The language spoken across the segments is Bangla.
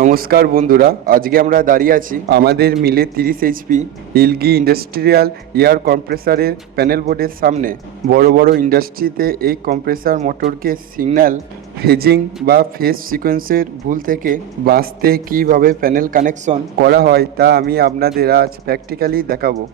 নমস্কার বন্ধুরা, আজকে আমরা দাঁড়িয়ে আছি আমাদের মিলে 30 HP ইলগি ইন্ডাস্ট্রিয়াল এয়ার কম্প্রেসারের প্যানেল বোর্ডের সামনে। বড় বড় ইন্ডাস্ট্রিতে এই কম্প্রেসার মোটরকে সিগন্যাল ফেজিং বা ফেজ সিকোয়েন্সের ভুল থেকে বাঁচতে কীভাবে প্যানেল কানেকশন করা হয় তা আমি আপনাদের আজ প্র্যাকটিক্যালি দেখাবো।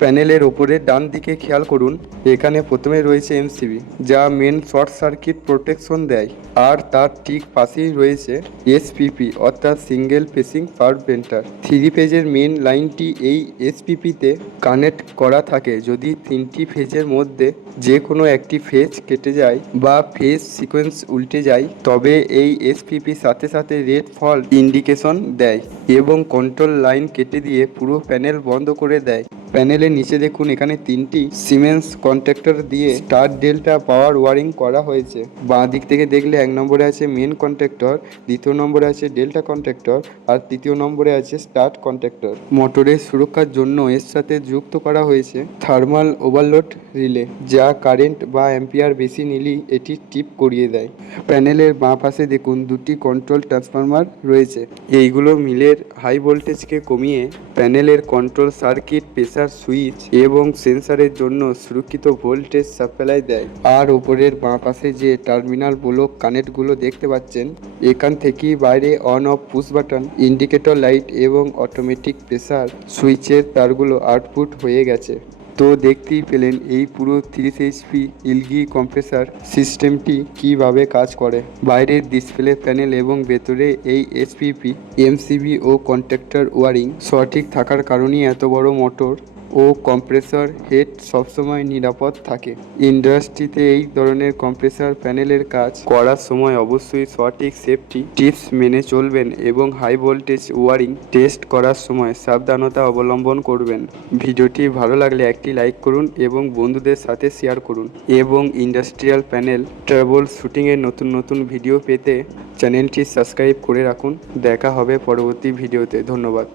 প্যানেলের ওপরের ডান দিকে খেয়াল করুন, এখানে প্রথমে রয়েছে এমসিবি, যা মেন শর্ট সার্কিট প্রোটেকশন দেয়, আর তার ঠিক পাশেই রয়েছে এসপিপি অর্থাৎ সিঙ্গেল ফেসিং পারভেন্টার। 3 ফেজের মেন লাইনটি এই এসপিপিতে কানেক্ট করা থাকে। যদি 3টি ফেজের মধ্যে যে কোনো একটি ফেজ কেটে যায় বা ফেজ সিকোয়েন্স উল্টে যায়, তবে এই এসপিপি সাথে সাথে রেড ফল্ট ইন্ডিকেশন দেয় এবং কন্ট্রোল লাইন কেটে দিয়ে পুরো প্যানেল বন্ধ করে দেয়। প্যানেলের নিচে দেখুন, এখানে 3টি সিমেন্স কন্ট্যাক্টর দিয়ে স্টার ডেল্টা পাওয়ার ওয়ারিং করা হয়েছে। বাঁ দিক থেকে দেখলে 1 নম্বরে আছে মেন কন্ট্যাক্টর, দ্বিতীয় নম্বরে আছে ডেল্টা কন্ট্যাক্টর, আর তৃতীয় নম্বরে আছে স্টার্ট কন্ট্যাক্টর। মোটরের সুরক্ষার জন্য এর সাথে যুক্ত করা হয়েছে থার্মাল ওভারলোড রিলে, যা কারেন্ট বা অ্যাম্পিয়ার বেশি নিলেই এটি টিপ করিয়ে দেয়। প্যানেলের বাঁ পাশে দেখুন 2টি কন্ট্রোল ট্রান্সফরমার রয়েছে। এইগুলো মিলের হাই ভোল্টেজকে কমিয়ে প্যানেলের কন্ট্রোল সার্কিট, প্রেসার সুইচ এবং সেন্সারের জন্য সুরক্ষিত ভোল্টেজ সাপ্লাই দেয়। আর ওপরের বাঁ পাশে যে টার্মিনাল ব্লক কানেক্টগুলো দেখতে পাচ্ছেন, এখান থেকেই বাইরে on of push button, indicator light এবং অটোমেটিক প্রেসার সুইচের তারগুলো আউটপুট হয়ে গেছে। তো দেখতেই পেলেন এই পুরো 30 HP ইলগি কম্প্রেসার সিস্টেমটি কিভাবে কাজ করে। বাইরের ডিসপ্লে প্যানেল এবং ভেতরে এই এসপিপি, এমসিবি ও কন্ট্যাক্টর ওয়ারিং সঠিক থাকার কারণেই এত বড় মোটর ও কম্প্রেসর হেড সবসময় নিরাপদ থাকে। ইন্ডাস্ট্রিতে এই ধরনের কম্প্রেসর প্যানেলের কাজ করার সময় অবশ্যই সঠিক সেফটি টিপস মেনে চলবেন এবং হাই ভোল্টেজ ওয়ারিং টেস্ট করার সময় সাবধানতা অবলম্বন করবেন। ভিডিওটি ভালো লাগলে একটি লাইক করুন এবং বন্ধুদের সাথে শেয়ার করুন, এবং ইন্ডাস্ট্রিয়াল প্যানেল ট্রাবল শুটিংয়ের নতুন নতুন ভিডিও পেতে চ্যানেলটি সাবস্ক্রাইব করে রাখুন। দেখা হবে পরবর্তী ভিডিওতে। ধন্যবাদ।